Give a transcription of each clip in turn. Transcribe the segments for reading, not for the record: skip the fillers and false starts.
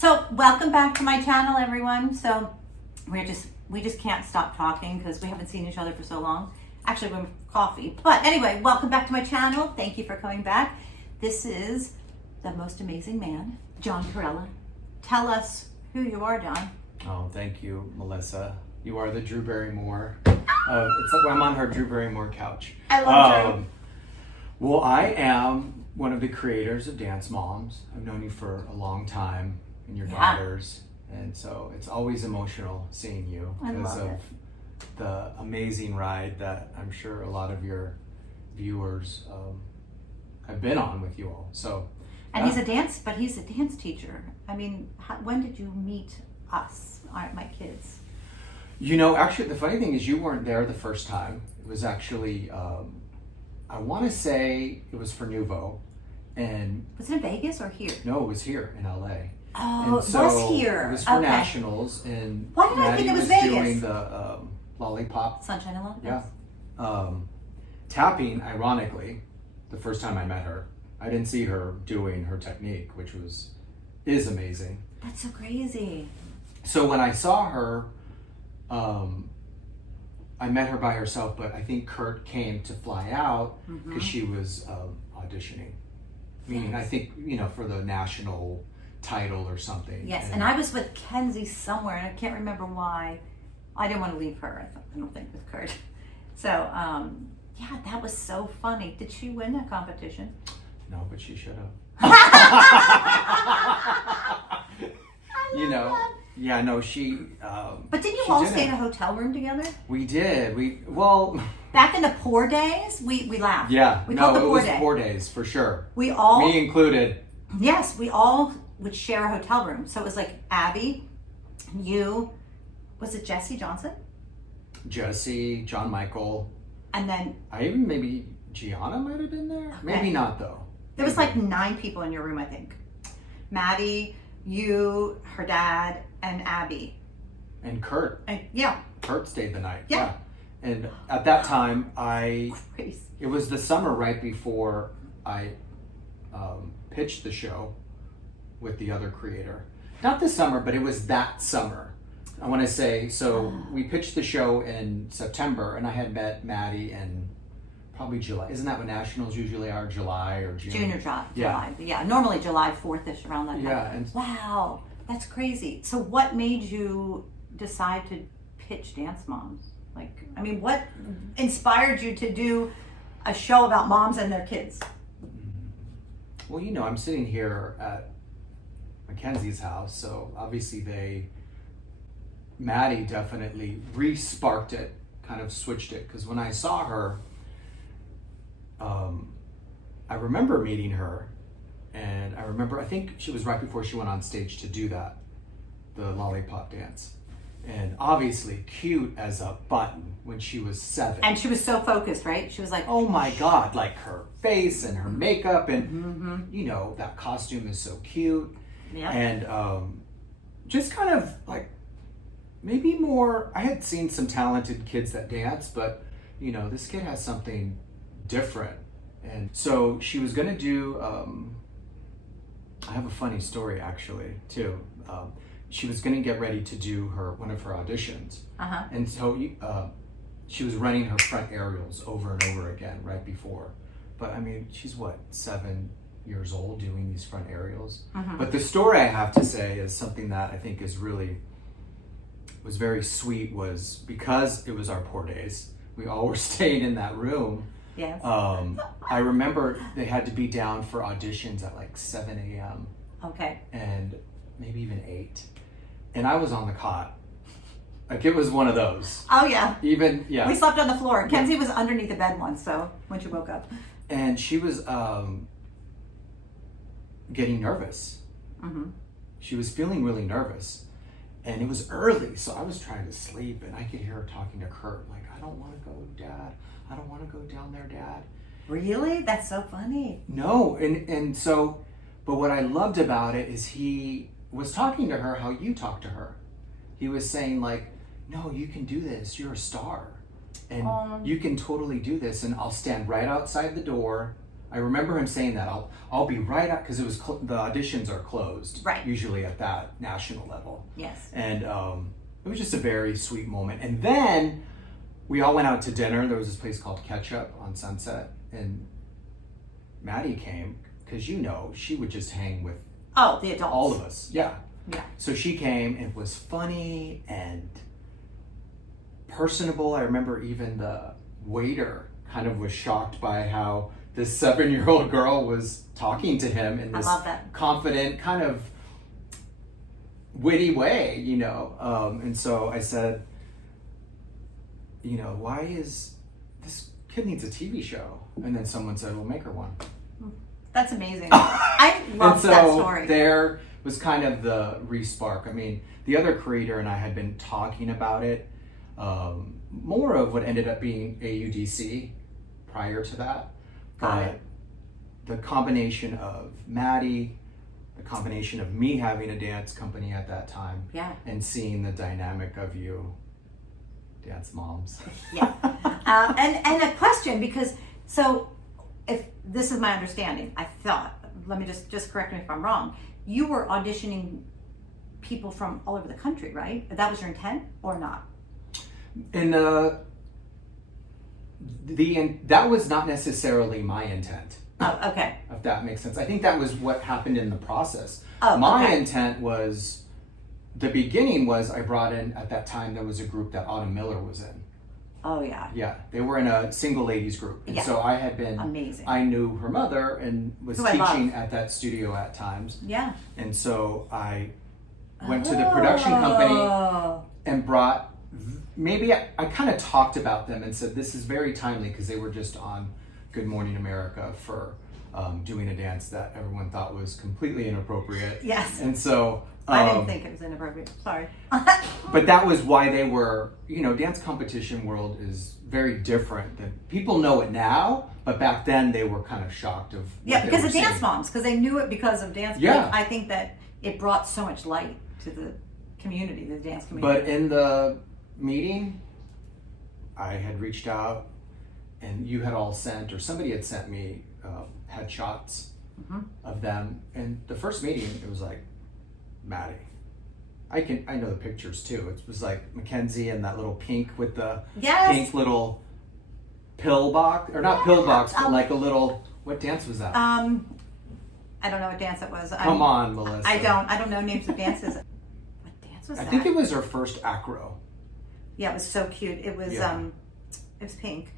So welcome back to my channel, everyone. So we just can't stop talking because we haven't seen each other for so long. Actually, we're coffee. But anyway, welcome back to my channel. Thank you for coming back. This is the most amazing man, John Corella. Tell us who you are, John. Oh, thank you, Melissa. You are the Drew Barrymore. It's like I'm on her Drew Barrymore couch. I love Drew. Well, I am one of the creators of Dance Moms. I've known you for a long time, and your daughters, and so it's always emotional seeing you because of the amazing ride that I'm sure a lot of your viewers have been on with you all. So, and he's a dance teacher. I mean, when did you meet us, my kids? You know, actually, the funny thing is you weren't there the first time. It was actually, I want to say it was for Nuvo. And was it in Vegas or here? No, it was here in LA. Oh, it was here. It was for nationals, and why did I think it was Vegas? Doing the lollipop. Sunshine and Lollipop. Yeah. Tapping, ironically, the first time I met her, I didn't see her doing her technique, which is amazing. That's so crazy. So when I saw her, I met her by herself, but I think Kurt came to fly out because she was auditioning. Meaning, I think, for the national title or something. Yes, and I was with Kenzie somewhere, and I can't remember why. I didn't want to leave her, I don't think, with Kurt. So, yeah, that was so funny. Did she win that competition? No, but she should have. Yeah, no, she... but didn't you all stay in a hotel room together? We did. Back in the poor days, we laughed. Yeah, we called it was poor days, for sure. Me included. Yes, we all would share a hotel room. So it was like Abby, you, was it Jesse Johnson? Jesse, John Michael. And then... maybe Gianna might have been there? Okay. Maybe not, though. There was like 9 people in your room, I think. Maddie, you, her dad, and Abby. And Kurt. Yeah. Kurt stayed the night. Yeah. And at that time, Crazy. It was the summer right before I pitched the show with the other creator. Not this summer, but it was that summer. I want to say, so we pitched the show in September, and I had met Maddie in probably July. Isn't that what nationals usually are? July or June? June or July. Yeah, normally July 4th-ish, around that time. Yeah. And wow, that's crazy. So what made you decide to pitch Dance Moms? What inspired you to do a show about moms and their kids? Well, I'm sitting here at Mackenzie's house, so obviously Maddie definitely re-sparked it, kind of switched it, because when I saw her, I remember meeting her, and I think she was right before she went on stage to do the lollipop dance. And obviously cute as a button when she was 7. And she was so focused, right? She was like, oh my God, like her face and her makeup and, that costume is so cute. Yeah. And just kind of like maybe more, I had seen some talented kids that dance, but, this kid has something different. And so she was going to do, I have a funny story actually, too. She was going to get ready to do one of her auditions. And so she was running her front aerials over and over again right before. But she's 7 years old doing these front aerials. But the story I have to say is something that I think was very sweet, was because it was our poor days. We all were staying in that room. Yes. I remember they had to be down for auditions at like 7 a.m. Okay. And maybe even 8. And I was on the cot. Like, it was one of those. Oh, yeah. Yeah. We slept on the floor. Kenzie was underneath the bed once, so when she woke up. And she was getting nervous. She was feeling really nervous. And it was early, so I was trying to sleep, and I could hear her talking to Kurt, like, I don't want to go, Dad. I don't want to go down there, Dad. Really? That's so funny. No, and so, but what I loved about it is he was talking to her how you talk to her. He was saying like, no, you can do this. You're a star. And you can totally do this. And I'll stand right outside the door. I remember him saying that I'll be right out, because it was the auditions are closed, Right. usually at that national level. Yes. And it was just a very sweet moment. And then we all went out to dinner. There was this place called Ketchup on Sunset, and Maddie came because she would just hang with the adults. all of us. Yeah. Yeah. So she came and was funny and personable. I remember even the waiter kind of was shocked by how this 7-year-old girl was talking to him in this confident, kind of witty way, and so I said, why is this kid needs a TV show? And then someone said, well, make her one. That's amazing. I love that story. There was kind of the re-spark. I mean, the other creator and I had been talking about it, more of what ended up being AUDC prior to that. But the combination of Maddie, the combination of me having a dance company at that time, and seeing the dynamic of you dance moms. Yeah. And a question, because if this is my understanding, I thought, let me just correct me if I'm wrong, you were auditioning people from all over the country, right? That was your intent or not? And that was not necessarily my intent. Oh, okay. If that makes sense. I think that was what happened in the process. Oh, my intent was, the beginning was, I brought in, at that time, there was a group that Autumn Miller was in. Oh, yeah. Yeah, they were in a single ladies group. And so I had been, amazing. I knew her mother and was teaching at that studio at times. Yeah. And so I went to the production company and brought, maybe I kind of talked about them and said, this is very timely, because they were just on Good Morning America for doing a dance that everyone thought was completely inappropriate. Yes. And so I didn't think it was inappropriate. Sorry. But that was why they were, dance competition world is very different. Than people know it now, but back then they were kind of shocked of because of Dance Moms, because they knew it because of dance. Yeah. I think that it brought so much light to the community, the dance community. But in the meeting, I had reached out, and you had all sent, or somebody had sent me headshots of them. And the first meeting, it was like, Maddie. I know the pictures too. It was like Kenzie and that little pink with the pink little pill box, or not pill box, but like a little, what dance was that? I don't know what dance it was. Come on, Melissa. I don't know names of dances. What dance was that? I think it was her first acro. Yeah, it was so cute. It was it was pink.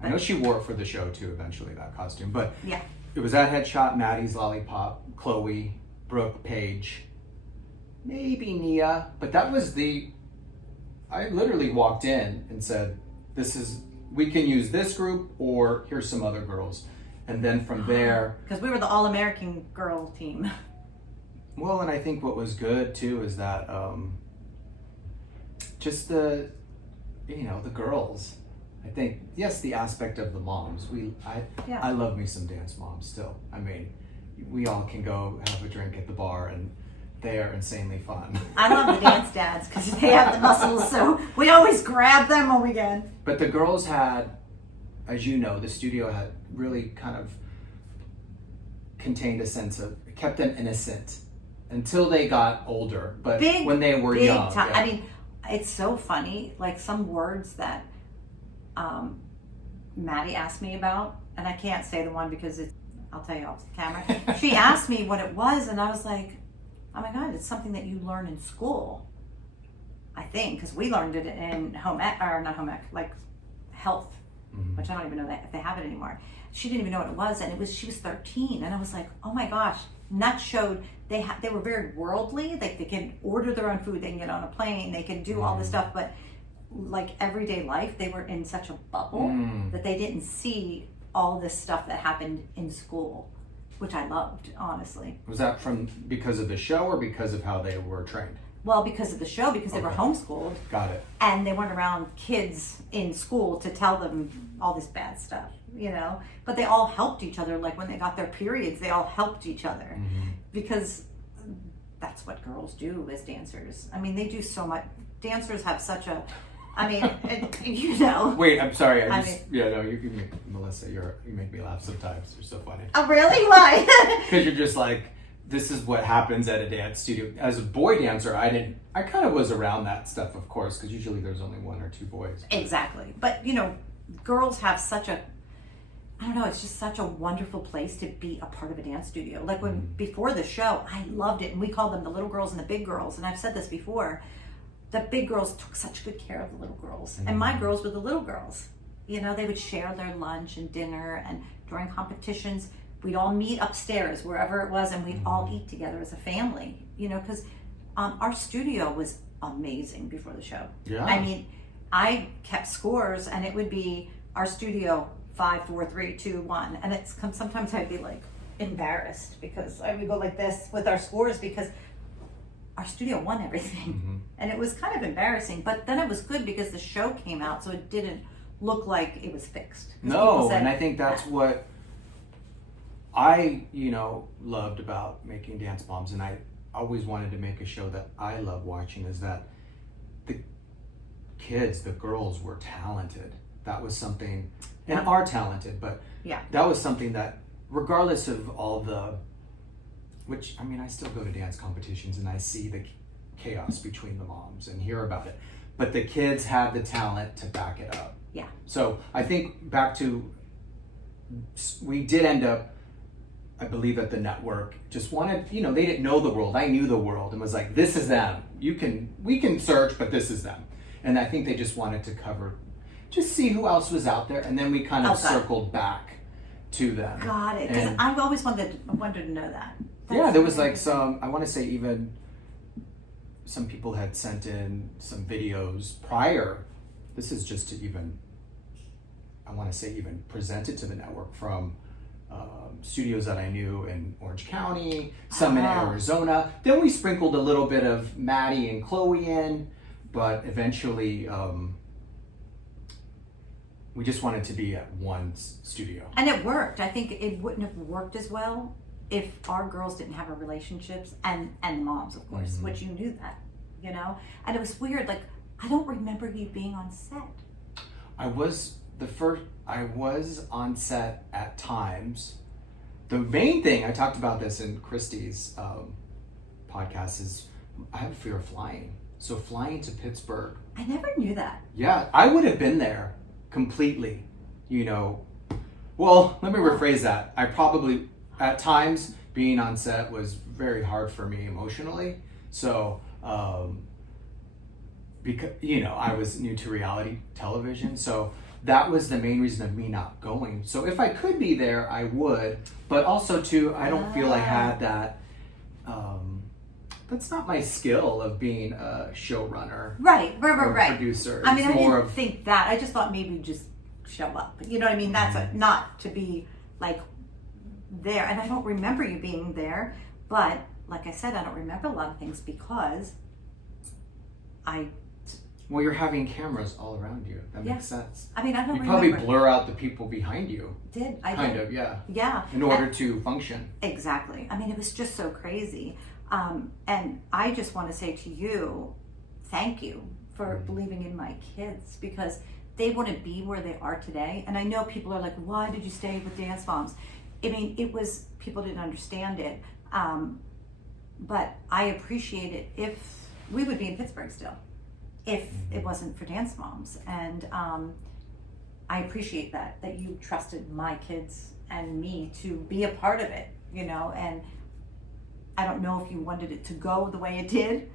I know she wore it for the show too eventually, that costume. But yeah, it was that headshot, Maddie's Lollipop, Chloe, Brooke, Paige, maybe Nia, but that was I literally walked in and said, we can use this group, or here's some other girls. And then from there, because we were the all-American girl team. Well, and I think what was good too is that just the girls. I think, yes, the aspect of the moms. I love me some dance moms still. I mean, we all can go have a drink at the bar, and they are insanely fun. I love the dance dads because they have the muscles, so we always grab them when we can. But the girls had, as you know, the studio had really kind of contained a sense of, kept them innocent until they got older. But when they were young. Time. Yeah. I mean, it's so funny, like some words that Maddie asked me about, and I can't say the one because I'll tell you off the camera. She asked me what it was, and I was like, oh my God, it's something that you learn in school. I think, because we learned it in like health, which I don't even know if they have it anymore. She didn't even know what it was, and she was 13, and I was like, oh my gosh. And that showed they were very worldly. Like they can order their own food, they can get on a plane, they can do all this stuff, but like everyday life, they were in such a bubble that they didn't see all this stuff that happened in school, which I loved, honestly. Was that because of the show or because of how they were trained? Well, because of the show, because they were homeschooled. Got it. And they weren't around kids in school to tell them all this bad stuff, But they all helped each other. Like when they got their periods, they all helped each other. Because that's what girls do as dancers. I mean, they do so much. Dancers have such a I mean, you know. Wait, I'm sorry. I mean, You make Melissa. You make me laugh sometimes. You're so funny. Oh, really? Why? Because you're just like, this is what happens at a dance studio. As a boy dancer, I kind of was around that stuff, of course, because usually there's only one or two boys. Exactly. But, you know, girls have such a, I don't know, it's just such a wonderful place to be a part of a dance studio. Like before the show, I loved it. And we called them the little girls and the big girls. And I've said this before, the big girls took such good care of the little girls. And my girls were the little girls. You know, they would share their lunch and dinner, and during competitions, we'd all meet upstairs, wherever it was, and we'd all eat together as a family, you know, because our studio was amazing before the show. Yeah. I mean, I kept scores, and it would be our studio 5, 4, 3, 2, 1, and it's sometimes I'd be like embarrassed because I would go like this with our scores because our studio won everything, and it was kind of embarrassing. But then it was good because the show came out, so it didn't look like it was fixed. No, and I think that's what I, loved about making Dance Moms, and I always wanted to make a show that I love watching, is that the kids, the girls, were talented. That was something, and are talented, but that was something that, regardless of all which, I mean, I still go to dance competitions and I see the chaos between the moms and hear about it, but the kids have the talent to back it up. Yeah. So I think back to, we did end up, I believe, at the network just wanted, they didn't know the world. I knew the world and was like, this is them. We can search, but this is them. And I think they just wanted to just see who else was out there. And then we kind of circled back to them. Got it. Because I've always wanted to know that. There was like I want to say even some people had sent in some videos prior. This is just to even present it to the network from studios that I knew in Orange County, some in Arizona. Then we sprinkled a little bit of Maddie and Chloe in, but eventually we just wanted to be at one studio. And it worked. I think it wouldn't have worked as well if our girls didn't have our relationships, and moms, of course, which you knew that, And it was weird. Like, I don't remember you being on set. I was on set at times. The main thing, I talked about this in Christy's podcast, is I have fear of flying. So flying to Pittsburgh. I never knew that. Yeah, I would have been there completely, Well, let me rephrase that. I probably, at times, being on set was very hard for me emotionally. So, because, I was new to reality television. So that was the main reason of me not going. So if I could be there, I would. But also, too, I don't feel I had that. That's not my skill of being a showrunner. Right. Or producer. I mean, I didn't think that. I just thought maybe just show up. You know what I mean? That's not to be like there. And I don't remember you being there. But like I said, I don't remember a lot of things because well, you're having cameras all around you. That makes sense. I mean, I don't you remember. You probably blur out the people behind you. I did. Yeah. In order to function. Exactly. I mean, it was just so crazy. And I just want to say to you, thank you for believing in my kids, because they wouldn't be where they are today. And I know people are like, why did you stay with Dance Moms? I mean, people didn't understand it. But I appreciate it. If we would be in Pittsburgh still, if it wasn't for Dance Moms. And I appreciate that you trusted my kids and me to be a part of it, and I don't know if you wanted it to go the way it did,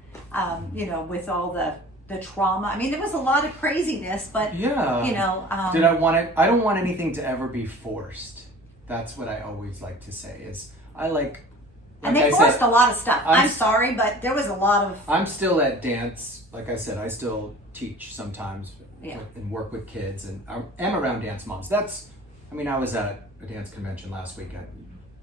with all the trauma. I mean, there was a lot of craziness, but did I want it? I don't want anything to ever be forced. That's what I always like to say is and they forced a lot of stuff. I'm sorry, but there was a lot of... I'm still at dance. Like I said, I still teach sometimes and work with kids, and am around Dance Moms. I was at a dance convention last weekend.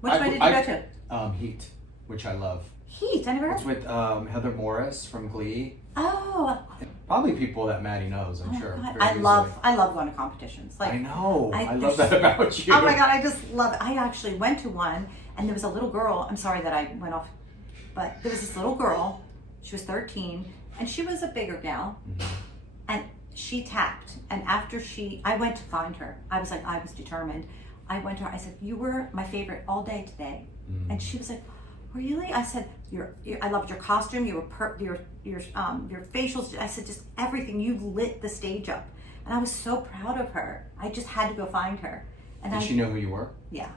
Which one did you go to? Heat, which I love. Heat? I never heard. It's with Heather Morris from Glee. Oh. Probably people that Maddie knows, I'm sure. I love going to competitions. I know. I love that about you. Oh my God, I just love it. I actually went to one, and there was a little girl. I'm sorry that I went off, but there was this little girl. She was 13, and she was a bigger gal. And she tapped, and after I went to find her. I was determined. I went to her. I said, "You were my favorite all day today," and she was like, "Really?" I said, I loved your costume. You were your facials. I said, just everything. You lit the stage up, and I was so proud of her. I just had to go find her. And Did she know who you were? Yeah,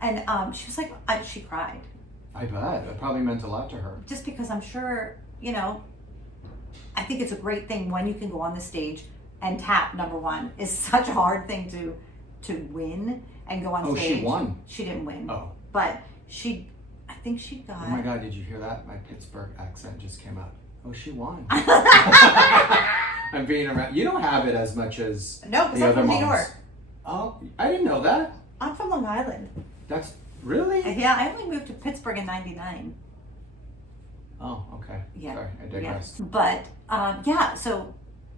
and she was like, she cried. I bet it probably meant a lot to her. Just because I'm sure, I think it's a great thing when you can go on the stage and tap. Number one is such a hard thing to win and go on stage. Oh, she won. She didn't win. Oh, but I think she got. Oh my God! Did you hear that? My Pittsburgh accent just came out. Oh, she won. I'm being around. You don't have it as much as no, because the I'm other from moms. New York. Oh, I didn't know that. I'm from Long Island. That's really. Yeah, I only moved to Pittsburgh in '99. Oh, okay. Yeah. Sorry, I digressed. Yeah. But so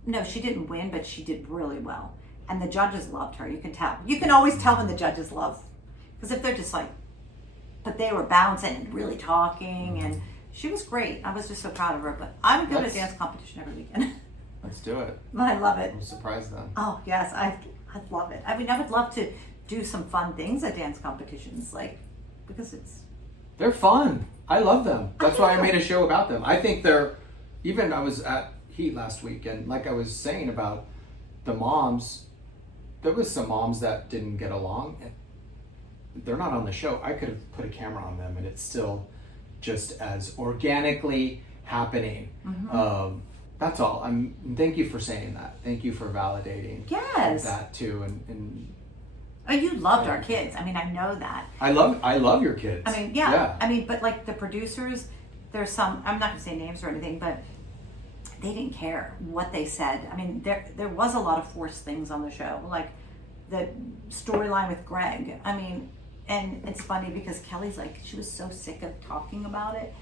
no, she didn't win, but she did really well, and the judges loved her. You can tell. You can always tell when the judges love, because if they're just like, but they were bouncing and really talking, and she was great. I was just so proud of her. But I'm good at dance competition every weekend. Let's do it. I love it. I'm surprised then. Oh yes, I love it. I mean, I would love to do some fun things at dance competitions, because They're fun. I love them. That's why I made a show about them. I think I was at Heat last week, and like I was saying about the moms, there was some moms that didn't get along, and they're not on the show. I could have put a camera on them, and it's still just as organically happening. Mm-hmm. That's all. Thank you for saying that. Thank you for validating that too. And oh, you loved our kids. I mean, I know that. I love your kids. I mean, yeah. I mean, but like the producers, there's some. I'm not gonna say names or anything, but they didn't care what they said. I mean, there was a lot of forced things on the show, like the storyline with Greg. I mean, and it's funny because Kelly's like, she was so sick of talking about it,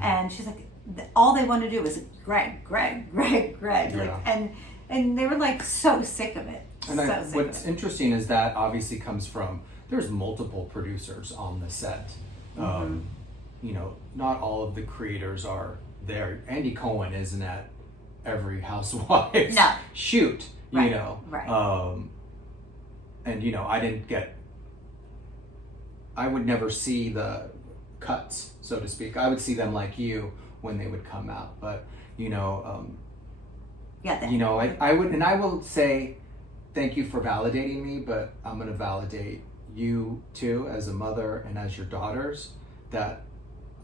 and she's like, all they want to do is Greg. Yeah. Like, and they were like so sick of it. And what's interesting is that obviously comes from, there's multiple producers on the set. Not all of the creators are there. Andy Cohen isn't at every Housewives shoot, Right. And I would never see the cuts, so to speak. I would see them like you when they would come out, but I would, and I will say thank you for validating me, but I'm going to validate you too as a mother and as your daughters, that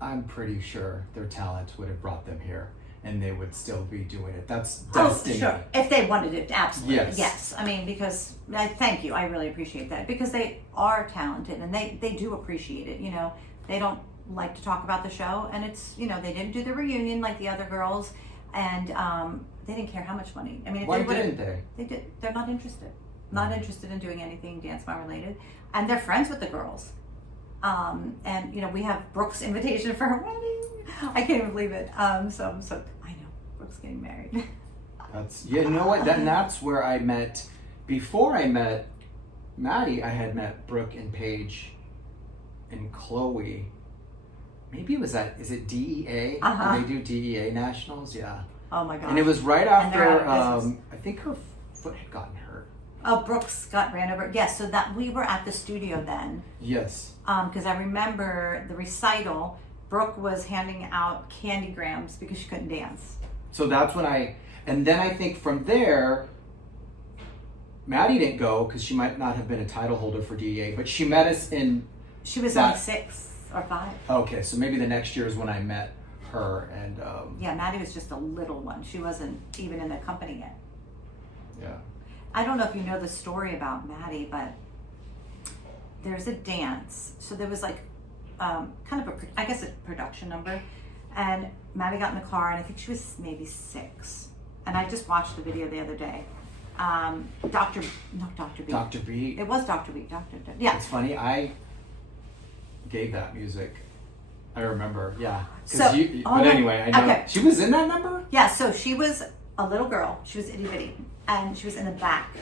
I'm pretty sure their talent would have brought them here and they would still be doing it. That's destiny. Oh, sure. If they wanted it, absolutely. Yes. I mean, because thank you. I really appreciate that, because they are talented and they do appreciate it. They don't like to talk about the show, and it's, they didn't do the reunion like the other girls, and they didn't care how much money. I mean, if Why they didn't they? They did. They're not interested. Not interested in doing anything Dance Mom related, and they're friends with the girls. And we have Brooke's invitation for her wedding. I can't even believe it. So I know Brooke's getting married. You know what? That's where I met. Before I met Maddie, I had met Brooke and Paige and Chloe. Maybe it was is it DEA? Uh-huh. Did they do DEA Nationals? Yeah. Oh my gosh. And it was right after, I think her foot had gotten hurt. Oh, Brooks got ran over. Yes, so that we were at the studio then. Yes. Because I remember the recital, Brooke was handing out candy grams because she couldn't dance. So that's when and then I think from there, Maddie didn't go because she might not have been a title holder for DEA, but she met us in... She was only 6 or 5. Okay, so maybe the next year is when I met her, and... Yeah, Maddie was just a little one. She wasn't even in the company yet. Yeah. I don't know if you know the story about Maddie, but there's a dance. So there was like kind of a production number, and Maddie got in the car, and I think she was maybe 6. And I just watched the video the other day. Dr. B. Dr. B. It was Dr. B. Yeah. It's funny. I gave that music. I remember. Yeah. But anyway, I know. Okay. She was in that number? Yeah. So she was a little girl. She was itty bitty, and she was in the back.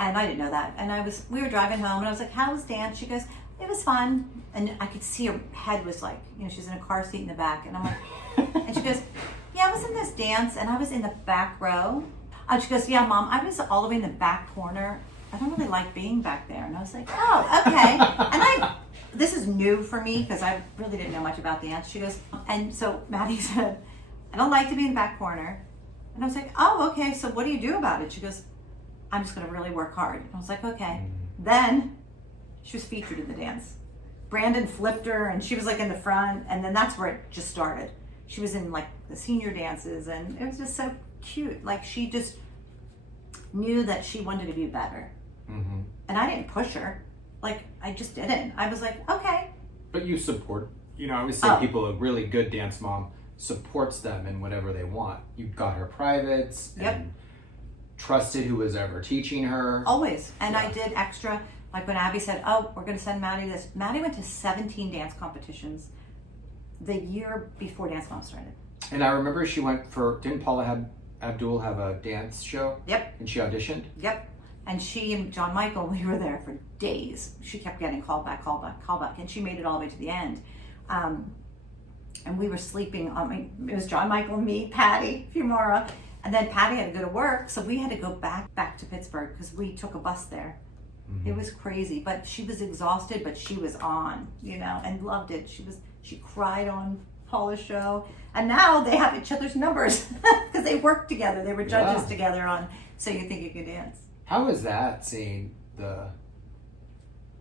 And I didn't know that. And we were driving home, and I was like, "How was dance?" She goes, "It was fun." And I could see her head was like, she's in a car seat in the back, and I'm like, and she goes, "Yeah, I was in this dance, and I was in the back row." She goes, yeah, Mom, I was all the way in the back corner. I don't really like being back there. And I was like, oh, okay. This is new for me because I really didn't know much about dance. She goes, and so Maddie said, I don't like to be in the back corner. And I was like, oh, okay, so what do you do about it? She goes, I'm just gonna really work hard. And I was like, okay. Then she was featured in the dance. Brandon flipped her and she was like in the front, and then that's where it just started. She was in like the senior dances, and it was just so cute. Like she just knew that she wanted to be better. Mm-hmm. And I didn't push her. Like I just didn't. I was like, okay. But you support, I always say people, a really good dance mom supports them in whatever they want. You got her privates and trusted who was ever teaching her. Always. And I did extra. Like when Abby said, oh, we're going to send Maddie this. Maddie went to 17 dance competitions the year before Dance Mom started. And I remember she went didn't Paula Abdul have a dance show? Yep. And she auditioned? Yep. And she and John Michael, we were there for days. She kept getting call back. And she made it all the way to the end. And we were sleeping it was John Michael, me, Patty, Fumara. And then Patty had to go to work. So we had to go back to Pittsburgh because we took a bus there. Mm-hmm. It was crazy, but she was exhausted, but she was on, and loved it. She cried on Paula's show. And now they have each other's numbers because they worked together. They were judges together on So You Think You Can Dance. How is that, seeing the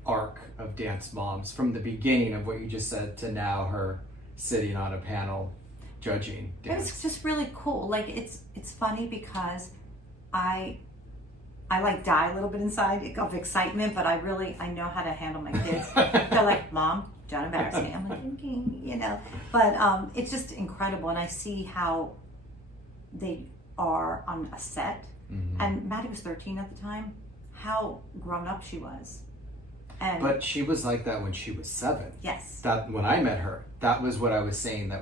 arc of dance moms from the beginning of what you just said to now her sitting on a panel judging dance? It was just really cool. Like it's funny because I like die a little bit inside of excitement, but I know how to handle my kids. They're like, Mom, don't embarrass me. I'm like, okay, But it's just incredible, and I see how they are on a set. Mm-hmm. And Maddie was 13 at the time. How grown up she was. But she was like that when she was 7. Yes. That when I met her, that was what I was saying.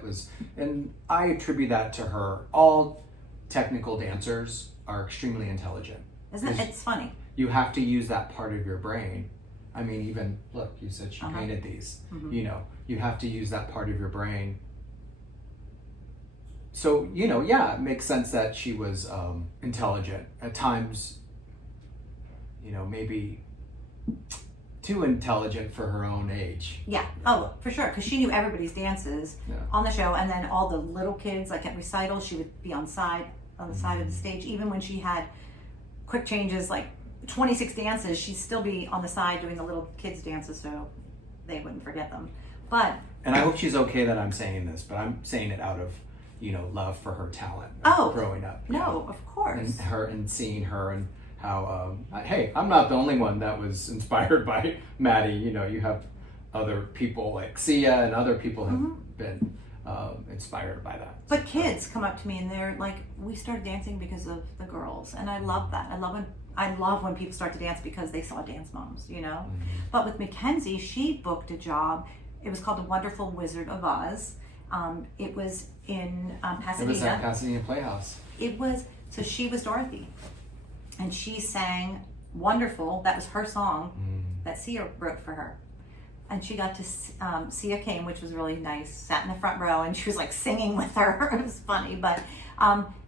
And I attribute that to her. All technical dancers are extremely intelligent. Isn't it? It's funny. You have to use that part of your brain. I mean, even look, you said she painted these. Mm-hmm. You have to use that part of your brain. So, it makes sense that she was intelligent. At times, maybe too intelligent for her own age. Yeah. Oh, for sure. Because she knew everybody's dances on the show, and then all the little kids, like at recitals, she would be on the side of the stage. Even when she had quick changes, like 26 dances, she'd still be on the side doing the little kids' dances, so they wouldn't forget them. And I hope she's okay that I'm saying this, but I'm saying it out of love for her talent. Growing up. No, of course. And seeing her and how, hey, I'm not the only one that was inspired by Maddie. You have other people like Sia and other people have been inspired by that. But kids come up to me and they're like, we started dancing because of the girls. And I love that. I love when people start to dance because they saw Dance Moms, Mm-hmm. But with Mackenzie, she booked a job. It was called The Wonderful Wizard of Oz. It was in Pasadena. It was at Pasadena Playhouse. So she was Dorothy. And she sang Wonderful. That was her song that Sia wrote for her. And she got to, Sia came, which was really nice, sat in the front row, and she was like singing with her. It was funny. But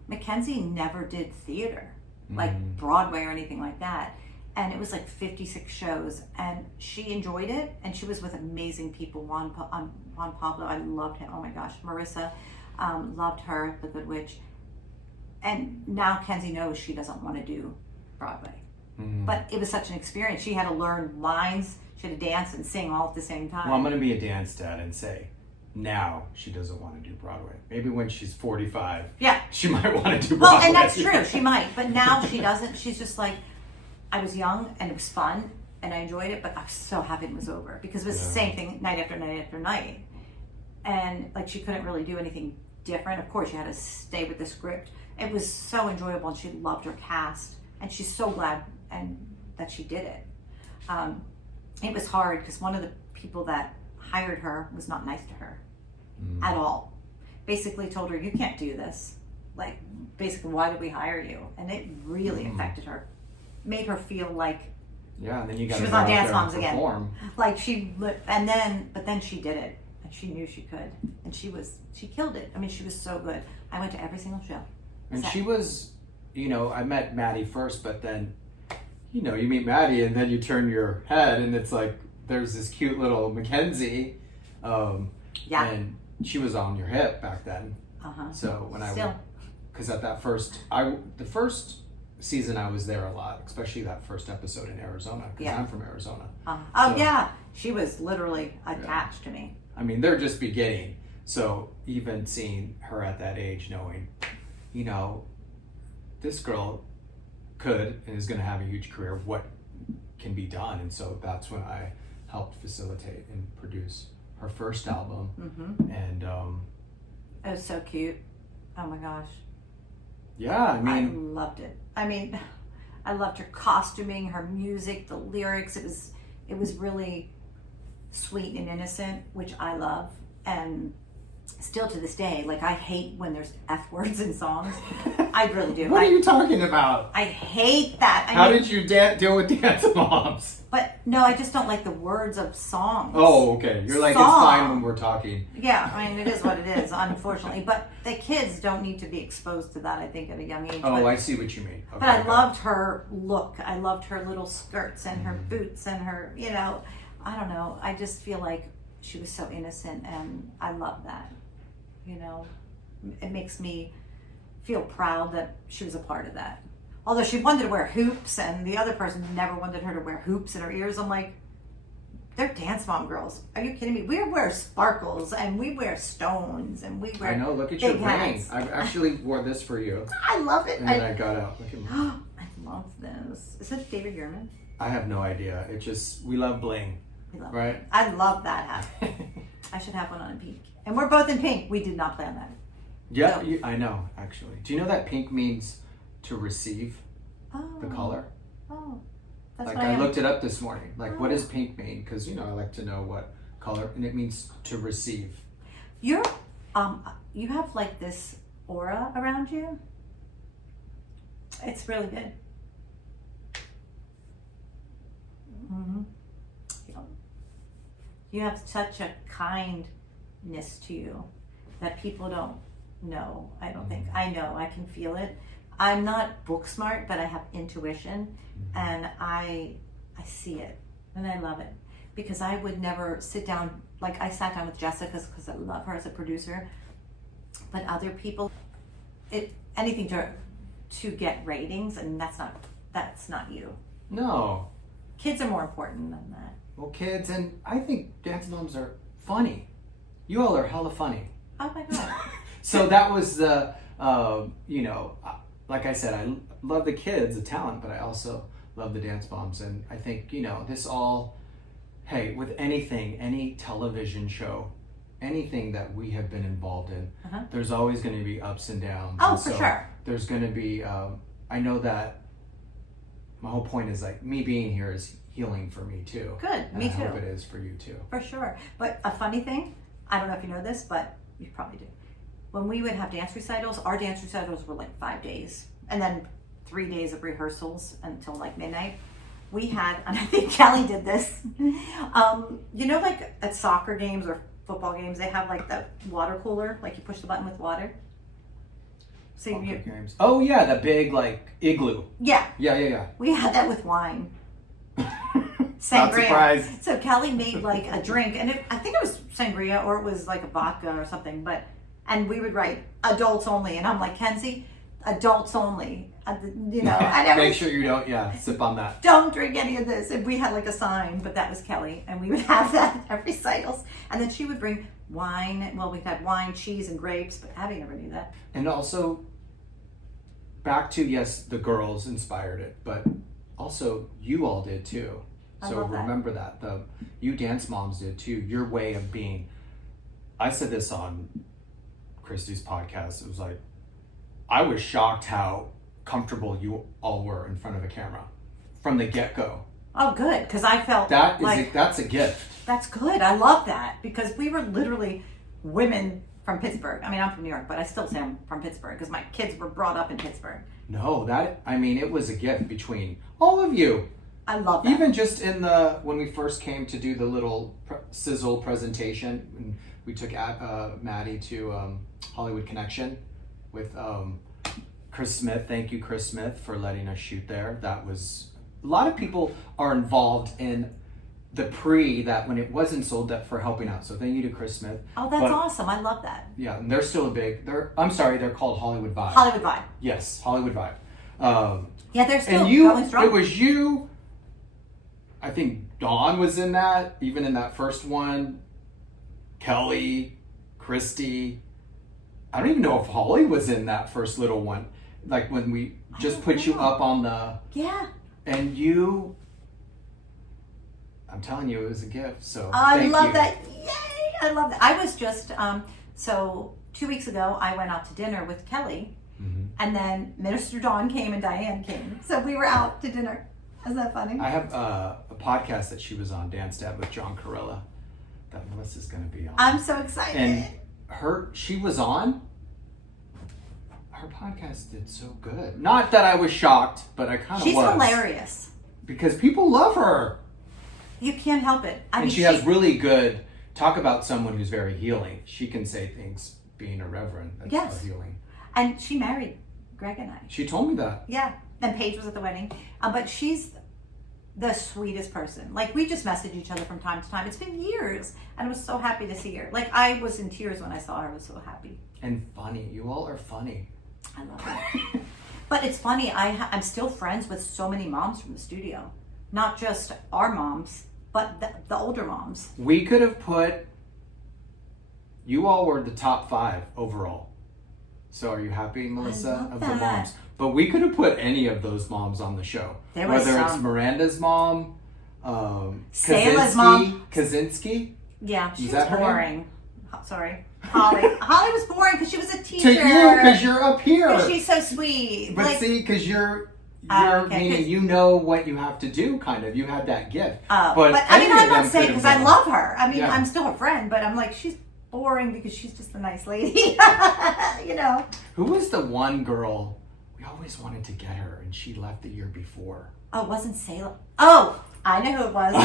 Mackenzie never did theater, like Broadway or anything like that. And it was like 56 shows, and she enjoyed it, and she was with amazing people. Juan Pablo, I loved him. Oh my gosh, Marissa, loved her, the Good Witch. And now Kenzie knows she doesn't want to do Broadway. But it was such an experience. She had to learn lines, she had to dance and sing all at the same time. Well, I'm going to be a dance dad and say, now she doesn't want to do Broadway. Maybe when she's 45, she might want to do Broadway. Well, and that's true, she might. But now she doesn't. She's just like, I was young and it was fun and I enjoyed it, but I was so happy it was over because it was the same thing night after night after night. And like she couldn't really do anything different. Of course, you had to stay with the script. It was so enjoyable and she loved her cast and she's so glad that she did it. It was hard because one of the people that hired her was not nice to her at all. Basically told her, you can't do this. Like, basically, why did we hire you? And it really affected her. Made her feel like and then you got she was on Dance Moms again. Like but then she did it, and she knew she could, and she killed it. I mean, she was so good. I went to every single show, and she was, I met Maddie first, but then, you meet Maddie and then you turn your head and it's like, there's this cute little Kenzie. And she was on your hip back then. So when because at that the first season I was there a lot, especially that first episode in Arizona, because I'm from Arizona. She was literally attached to me. I mean, they're just beginning. So even seeing her at that age, knowing, this girl could and is going to have a huge career, what can be done. And so that's when I helped facilitate and produce her first album. And it was so cute. Oh my gosh. Yeah, I mean, I loved it. I mean, I loved her costuming, her music, the lyrics. It was really sweet and innocent, which I love. And still to this day, like, I hate when there's F words in songs. I really do. What are you talking about? I hate that. How did you deal with Dance Moms? But no, I just don't like the words of songs. Oh, okay. You're like, it's fine when we're talking. Yeah, I mean, it is what it is, unfortunately. But the kids don't need to be exposed to that, I think, at a young age. Oh, I see what you mean. Okay, but I loved her look. I loved her little skirts and her boots and her, I don't know. I just feel like she was so innocent, and I love that. It makes me feel proud that she was a part of that. Although she wanted to wear hoops, and the other person never wanted her to wear hoops in her ears. I'm like, they're Dance Mom girls. Are you kidding me? We wear sparkles, and we wear stones, and we wear. I know. Look at your ring. I actually wore this for you. I love it. And then I got out. Look at me. I love this. Is it David Yurman? I have no idea. We love bling. Right? I love that hat. I should have one on in pink. And we're both in pink. We did not plan that. Yeah, I know, actually. Do you know that pink means to receive the color? Oh, that's like, I looked it up this morning. Like, what does pink mean? Because, I like to know what color, and it means to receive. You have like this aura around you. It's really good. You have such a kindness to you that people don't know. I don't think. I know. I can feel it. I'm not book smart, but I have intuition, and I see it, and I love it, because I would never sit down. Like, I sat down with Jessica because I love her as a producer, but other people, anything to get ratings, and that's not you. No. Kids are more important than that. Well, kids, and I think Dance Moms are funny. You all are hella funny. Oh my God. So that was the, like I said, I love the kids, the talent, but I also love the Dance Moms. And I think, this all, hey, with anything, any television show, anything that we have been involved in, there's always going to be ups and downs. Oh, for sure. There's going to be, I know that my whole point is, like, me being here is healing for me too. Good, me too. I hope it is for you too. For sure. But a funny thing, I don't know if you know this, but you probably do. When we would have dance recitals, our dance recitals were like 5 days, and then 3 days of rehearsals until like midnight. We had, and I think Kelly did this, like at soccer games or football games, they have like the water cooler, like you push the button with water. So games. Oh yeah, the big like igloo. Yeah. Yeah. We had that with wine. Not surprised. So Kelly made like a drink, and I think it was sangria or it was like a vodka or something, and we would write adults only, and I'm like, Kenzie, adults only, Make sure you don't, sip on that. Don't drink any of this. And we had like a sign, but that was Kelly, and we would have that at recitals, and then she would bring wine. Well, we had wine, cheese, and grapes, but Abby never knew that. And also, back to, yes, the girls inspired it, but also you all did too. So remember that. You Dance Moms did too. Your way of being. I said this on Christy's podcast. It was like, I was shocked how comfortable you all were in front of a camera from the get-go. Oh, good, because I felt that's a gift. That's good. I love that, because we were literally women from Pittsburgh. I mean, I'm from New York, but I still say I'm from Pittsburgh because my kids were brought up in Pittsburgh. No, it was a gift between all of you. I love that. Even just when we first came to do the little sizzle presentation, and we took Maddie to Hollywood Connection with Chris Smith, thank you, Chris Smith, for letting us shoot there. That was, a lot of people are involved in the that when it wasn't sold, that for helping out. So thank you to Chris Smith. Oh, that's awesome. I love that. Yeah, and they're still they're called Hollywood Vibe. Hollywood Vibe. Yes, Hollywood Vibe. Yeah, they're still going strong. It was you, I think Dawn was in that, even in that first one. Kelly, Christy. I don't even know if Holly was in that first little one. Like when we just put you up on the... Yeah. And you... I'm telling you, it was a gift. So I thank love you. that. Yay! I love that. I was just so 2 weeks ago I went out to dinner with Kelly, and then Minister Dawn came and Diane came. So we were out to dinner. Isn't that funny? I have a podcast that she was on, Dance Dad with John Corella, that Melissa's going to be on. I'm so excited. And she was on. Her podcast did so good. Not that I was shocked, but I kind of was. She's hilarious. Because people love her. You can't help it. I mean, she has really good, talk about someone who's very healing. She can say things being a reverend. That's healing. And she married Greg and I. She told me that. Yeah. And Paige was at the wedding. But she's the sweetest person. Like, we just message each other from time to time. It's been years. And I was so happy to see her. Like, I was in tears when I saw her. I was so happy. And funny. You all are funny. I love it. But it's funny. I'm still friends with so many moms from the studio. Not just our moms, but the older moms. We could have you all were the top 5 overall. So are you happy, Melissa, of the moms? But we could have put any of those moms on the show. Whether it's Miranda's mom, Sayla's mom. Kaczynski. Yeah, she was boring. Sorry. Holly. Holly was boring because she was a teacher. To you, because you're up here. Because she's so sweet. But see, because you're meaning you know what you have to do, kind of. You had that gift. But I mean, I'm not saying because I love her. I mean, I'm still her friend, but I'm like, she's boring because she's just a nice lady. You know. Who was the one girl we always wanted to get her, and she left the year before? Oh, it wasn't Sayla. Oh, I know who it was.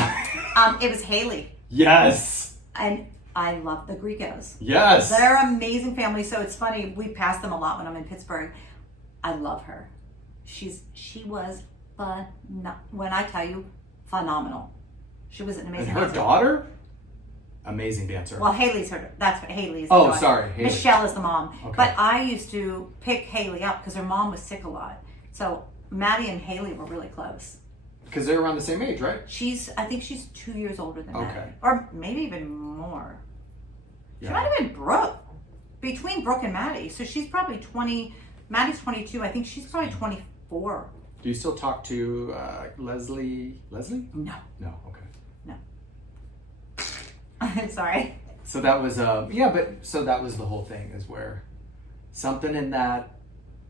It was Haley. Yes. And I love the Grigos. Yes. They're an amazing family. So it's funny. We pass them a lot when I'm in Pittsburgh. I love her. She was when I tell you, phenomenal. She was an amazing dancer. And her daughter? Amazing dancer. Well, Haley's her. That's what Haley's. Oh, daughter. Sorry. Haley. Michelle is the mom. Okay. But I used to pick Haley up because her mom was sick a lot. So Maddie and Haley were really close. Because they're around the same age, right? I think she's 2 years older than okay. Maddie. Or maybe even more. Yeah. She might have been Brooke. Between Brooke and Maddie. So she's probably 20. Maddie's 22. I think she's probably 24. Do you still talk to Leslie? Leslie? No. No, okay. No. Sorry. So that was, so that was the whole thing, is where something in that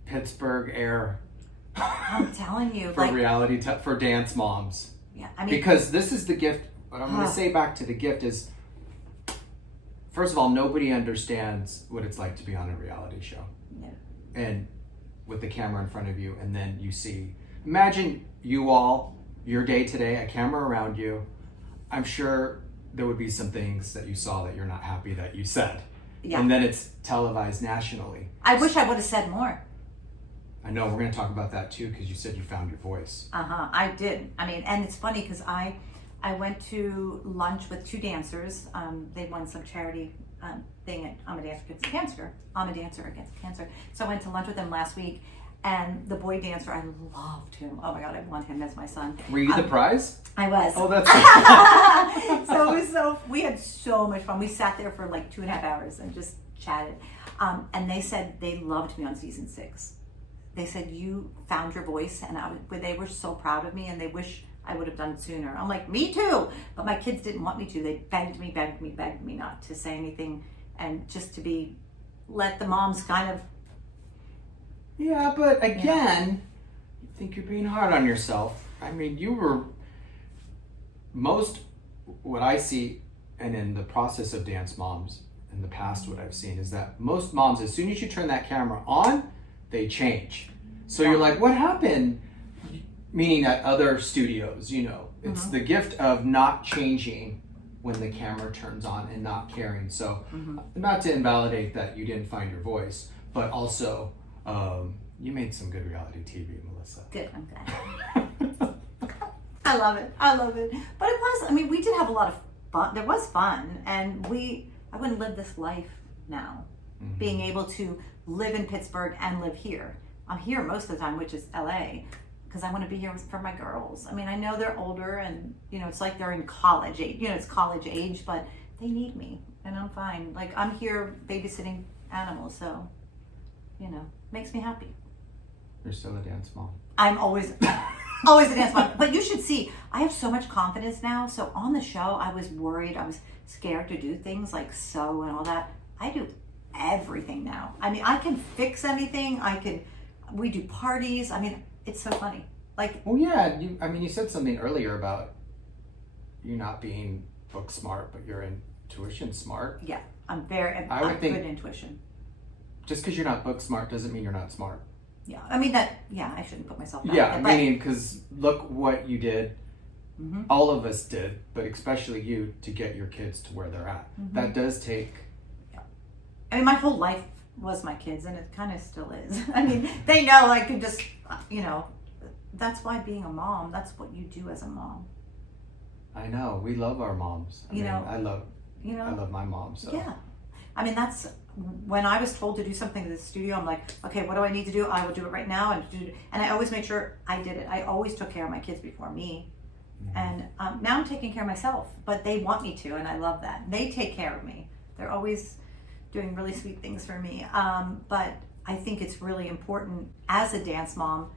Pittsburgh air. I'm telling you. For reality, for dance moms. Yeah, I mean. Because this is the gift, what I'm going to say back to the gift is, first of all, nobody understands what it's like to be on a reality show. No. And with the camera in front of you, and then you see, imagine you all, your day today, a camera around you. I'm sure there would be some things that you saw that you're not happy that you said. Yeah. And then it's televised nationally. I wish I would have said more. I know, we're going to talk about that too, because you said you found your voice. I did. I mean, and it's funny because I went to lunch with 2 dancers. They won some charity thing at I'm a Dancer Against Cancer. I'm a Dancer Against Cancer. So I went to lunch with them last week, and the boy dancer, I loved him. Oh my God, I want him as my son. Were you the prize? I was. Oh, that's so it was we had so much fun. We sat there for like 2.5 hours and just chatted. And they said they loved me on season 6. They said, you found your voice, and they were so proud of me, and they wish I would have done it sooner. I'm like, me too. But my kids didn't want me to. They begged me not to say anything, and just to let the moms kind of. Yeah, but again, you think you're being hard on yourself. I mean, you were what I see, and in the process of dance moms in the past, what I've seen is that most moms, as soon as you turn that camera on, they change. So you're like, what happened? Meaning at other studios, it's the gift of not changing when the camera turns on and not caring. So not to invalidate that you didn't find your voice, but also You made some good reality TV, Melissa. Good, I'm glad. I love it. But it was, I mean, we did have a lot of fun. There was fun, and I wouldn't live this life now. Mm-hmm. Being able to live in Pittsburgh and live here. I'm here most of the time, which is LA, because I want to be here for my girls. I mean, I know they're older, and it's like they're in college age. It's college age, but they need me, and I'm fine. Like, I'm here babysitting animals, so makes me happy. You're still a dance mom. I'm always a dance mom. But you should see, I have so much confidence now. So on the show, I was worried. I was scared to do things like sew and all that. I do everything now. I mean, I can fix anything. We do parties. I mean, it's so funny. Like, well, yeah. You said something earlier about you not being book smart, but you're intuition smart. Yeah, I'm good intuition. Just because you're not book smart doesn't mean you're not smart. Yeah, I mean I shouldn't put myself down. Yeah, meaning because look what you did. Mm-hmm. All of us did, but especially you, to get your kids to where they're at. Mm-hmm. That does take... Yeah. I mean, my whole life was my kids, and it kind of still is. I mean, they know I can just, that's why being a mom, that's what you do as a mom. I know. We love our moms. I love my mom, so... Yeah. I mean, that's... When I was told to do something in the studio, I'm like, okay, what do I need to do? I will do it right now. And I always made sure I did it. I always took care of my kids before me. Mm-hmm. And now I'm taking care of myself, but they want me to, and I love that. They take care of me. They're always doing really sweet things for me. But I think it's really important as a dance mom,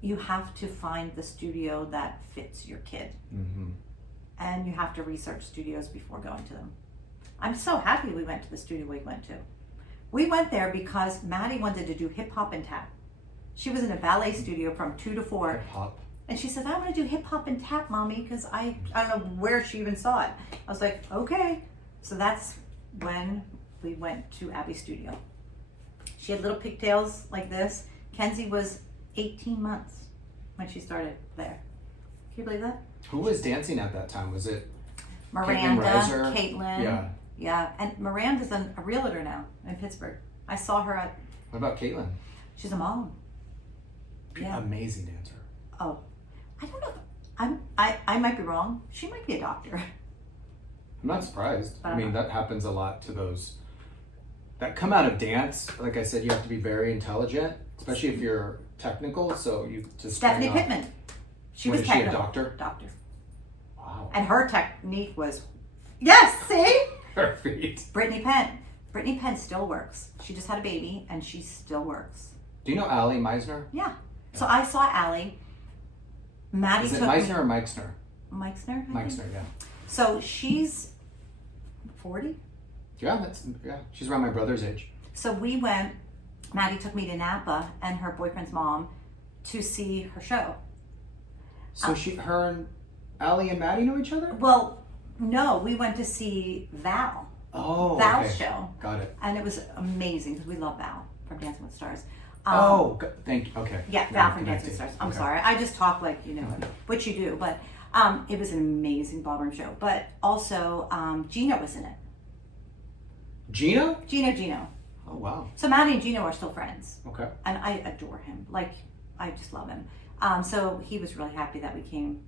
you have to find the studio that fits your kid. Mm-hmm. And you have to research studios before going to them. I'm so happy we went to the studio we went to. We went there because Maddie wanted to do hip hop and tap. She was in a ballet studio from 2 to 4. Hip hop. And she said, I want to do hip hop and tap, Mommy, because I don't know where she even saw it. I was like, okay. So that's when we went to Abby's studio. She had little pigtails like this. Kenzie was 18 months when she started there. Can you believe that? Who was dancing at that time? Was it Miranda, Caitlin? Yeah, and Miranda's a realtor now in Pittsburgh. I saw her at... What about Caitlin? She's a mom. Yeah. Amazing dancer. Oh, I don't know. I might be wrong. She might be a doctor. I'm not surprised. That happens a lot to those that come out of dance. Like I said, you have to be very intelligent, especially if you're technical. So you just... Stephanie Pittman. She was technical. She a doctor? Doctor. Wow. And her technique was... Yes, see? Her feet. Brittany Penn still works. She just had a baby, and she still works. Do you know Allie Meisner? Yeah. So I saw Allie. Maddie Is it Meisner or Meixner? Meixner? Meixner, yeah. So she's 40? Yeah, she's around my brother's age. So we went, Maddie took me to Napa and her boyfriend's mom to see her show. So her and Allie and Maddie know each other? Well, no, we went to see Val's show. Got it. And it was amazing because we love Val from Dancing with the Stars. Thank you. Okay. Yeah, Val from Dancing with the Stars. I'm sorry. I just talk like, which you do. But it was an amazing ballroom show. But also, Gino was in it. Gino? Gino. Oh, wow. So Maddie and Gino are still friends. Okay. And I adore him. Like, I just love him. So he was really happy that we came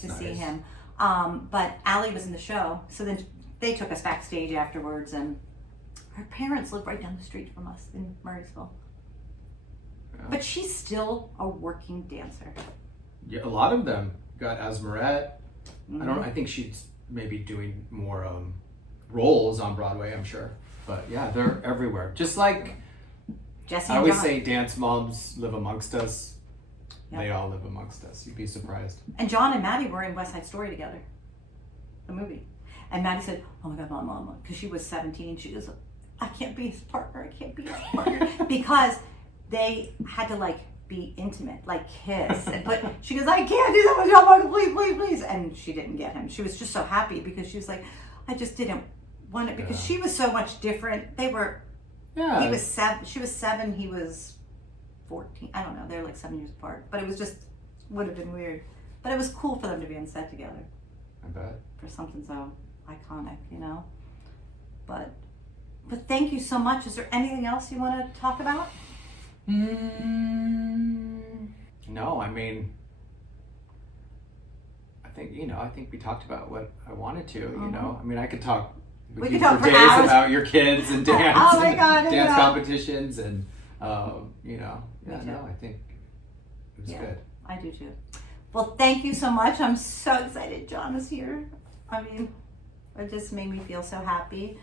to see him. But Allie was in the show, so then they took us backstage afterwards, and her parents live right down the street from us in Murraysville. Yeah. But she's still a working dancer. Yeah, a lot of them got Asmerette. Mm-hmm. I think she's maybe doing more roles on Broadway, I'm sure. But yeah, they're everywhere. Just like Jesse I always say, dance moms live amongst us. Yep. They all live amongst us. You'd be surprised. And John and Maddie were in West Side Story together, the movie. And Maddie said, oh my God, Mom, because she was 17. She goes, I can't be his partner. Because they had to be intimate, kiss. But she goes, I can't do that with John, please. And she didn't get him. She was just so happy because she was like, I just didn't want it because she was so much different. They were, he was 7, she was 7, he was 14. I don't know. They're 7 years apart. But it was just, would have been weird. But it was cool for them to be on set together. I bet. For something so iconic, But thank you so much. Is there anything else you want to talk about? No, I mean, I think we talked about what I wanted to. You know, I mean, I could talk with you for days hours about your kids and dance, Oh my God, and dance yeah. competitions, and I think it was good. I do too. Well, thank you so much. I'm so excited John is here. I mean, it just made me feel so happy.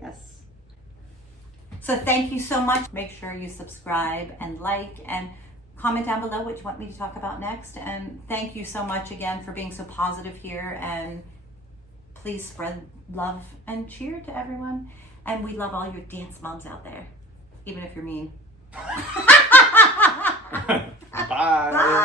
Yes. So thank you so much. Make sure you subscribe and like and comment down below what you want me to talk about next. And thank you so much again for being so positive here. And please spread love and cheer to everyone. And we love all your dance moms out there, even if you're mean. Bye. Bye.